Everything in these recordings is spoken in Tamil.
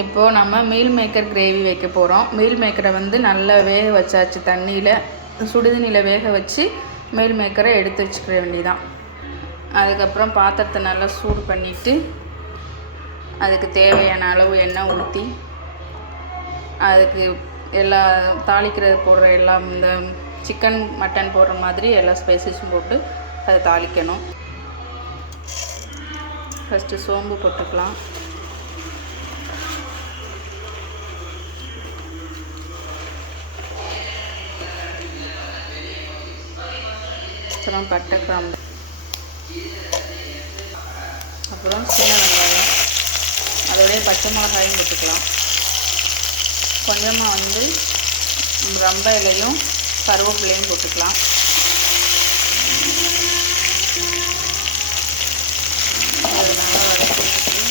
இப்போது நம்ம மீல் மேக்கர் கிரேவி வைக்க போகிறோம் மீல் மேக்கரை வந்து நல்லா வேக வச்சாச்சு தண்ணியில். சுடுதண்ணியில் வேக வச்சு மீல் மேக்கரை எடுத்து வச்சுக்கிற வேண்டிதான் அதுக்கப்புறம் பாத்திரத்தை நல்லா சூடு பண்ணிவிட்டு அதுக்கு தேவையான அளவு எண்ணெய் ஊற்றி அதுக்கு எல்லா தாளிக்கிறது போடுற எல்லாம் இந்த சிக்கன் மட்டன் போடுற மாதிரி எல்லா ஸ்பைசஸும் போட்டு அதை தாளிக்கணும். ஃபஸ்ட்டு சோம்பு போட்டுக்கலாம். அப்புறம் பட்டை கிராம்பு அப்புறம் சின்ன வெங்காயம். அதோடைய பச்சை மிளகாயும் போட்டுக்கலாம். கொஞ்சமாக வந்து ரொம்ப இலையும் கருவேப்பிலையும் போட்டுக்கலாம் அது நல்லா வதக்கிட்டு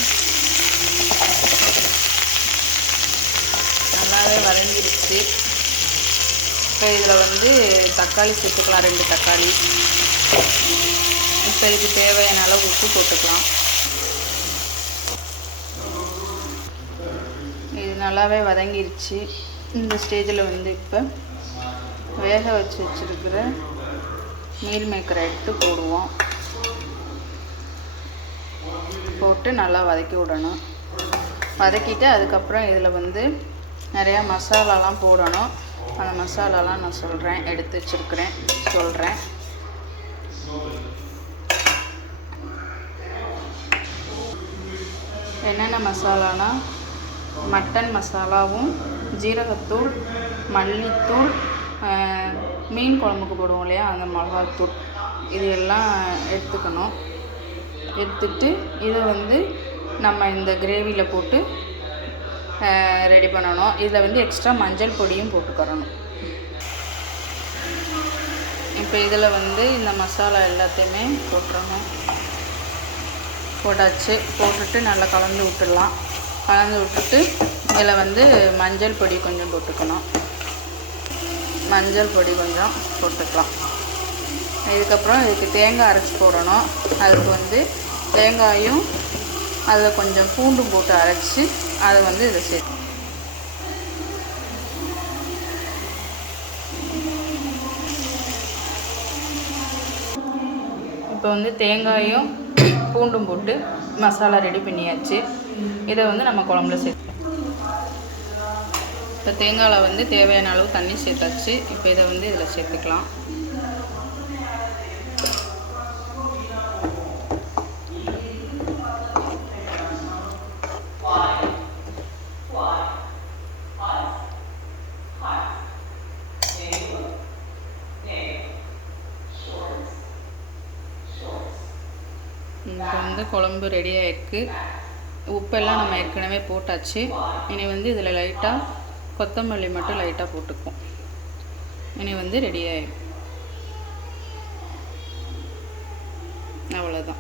நல்லாவே வதங்கிடுச்சு இப்போ இதில் வந்து தக்காளி சேர்த்துக்கலாம் ரெண்டு தக்காளி. இப்போ இதுக்கு தேவையான அளவு உப்பு போட்டுக்கலாம். இது நல்லாவே வதங்கிருச்சு. இந்த ஸ்டேஜில் வந்து இப்போ வேக வச்சு வச்சுருக்கிற மீல் மேக்கரை எடுத்து போடுவோம். போட்டு நல்லா வதக்கி விடணும். வதக்கிட்டு அதுக்கப்புறம் இதில் வந்து நிறையா மசாலாலாம் போடணும். அந்த மசாலாலாம் நான் சொல்கிறேன் எடுத்து வச்சுருக்கிறேன் சொல்கிறேன் என்னென்ன மசாலானா மட்டன் மசாலாவும் ஜீரகத்தூள் மல்லித்தூள் மீன் குழம்புக்கு போடுவோம் இல்லையா அந்த மிளகாத்தூள். இது எல்லாம் எடுத்துக்கணும். எடுத்துட்டு இதை வந்து நம்ம இந்த கிரேவியில் போட்டு ரெடி பண்ணணும். இதில் வந்து எக்ஸ்ட்ரா மஞ்சள் பொடியும் போட்டுக்கிறணும். இப்போ இதில் வந்து இந்த மசாலா எல்லாத்தையுமே போட்டுறணும். போட்டாச்சு. போட்டுட்டு நல்லா கலந்து விட்டுடலாம். கலந்து விட்டுட்டு இதில் வந்து மஞ்சள் பொடி கொஞ்சம் போட்டுக்கணும். மஞ்சள் பொடி கொஞ்சம் போட்டுக்கலாம். இதுக்கப்புறம் இதுக்கு தேங்காய் அரைச்சி போடணும். அதுக்கு வந்து தேங்காயும் அதில் கொஞ்சம் பூண்டு போட்டு அரைச்சி அதை வந்து இதில் சேர்த்து இப்போ வந்து தேங்காயும் பூண்டும் போட்டு மசாலா ரெடி பண்ணியாச்சு. இதை வந்து நம்ம குழம்புல சேர்த்து இப்போ தேங்காயில் வந்து தேவையான அளவு தண்ணி சேர்த்தாச்சு. இப்போ இதை வந்து இதில் சேர்த்துக்கலாம். இப்போ வந்து குழம்பு ரெடி ஆகிருக்கு உப்பெல்லாம் நம்ம ஏற்கனவே போட்டாச்சு. இனி வந்து இதில் லைட்டாக கொத்தமல்லி மட்டும் லைட்டாக போட்டுக்குவோம். இனி வந்து ரெடி ஆகிடும் அவ்வளோதான்